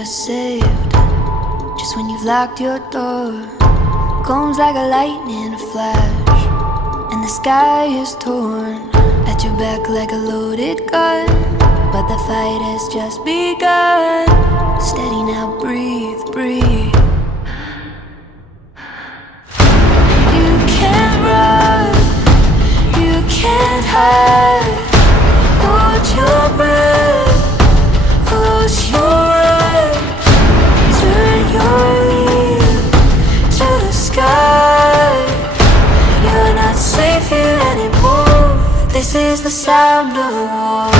just saved. Just when you've locked your door, comes like a lightning flash, and the sky is torn at your back like a loaded gun. But the fight has just begun. Steady now, breathe, breathe. You can't run, you can't hide. Hold your breath, close your eyes. Turn your ear to the sky. You're not safe here anymore. This is the sound of war.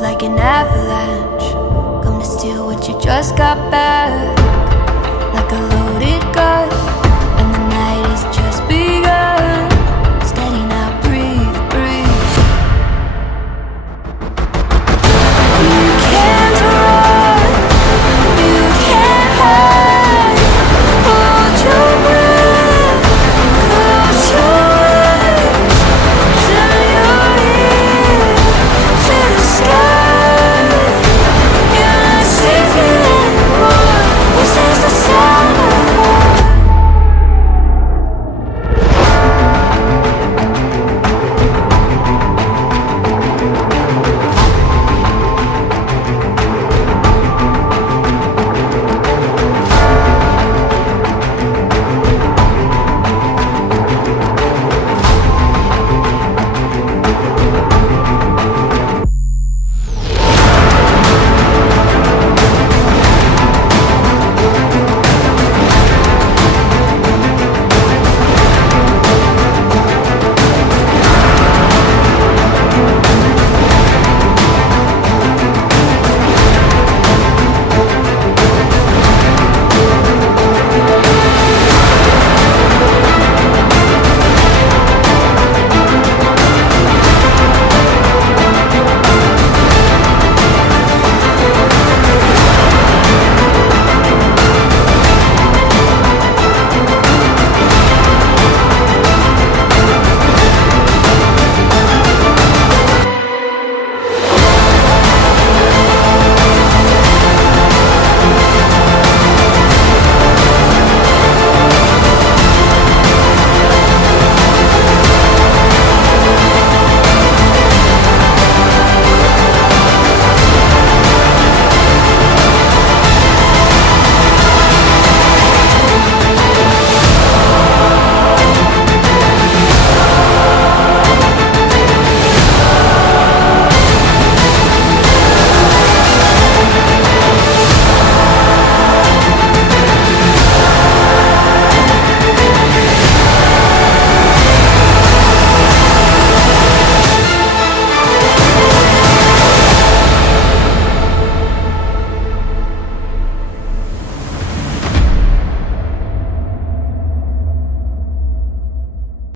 Like an avalanche, come to steal what you just got back. Like a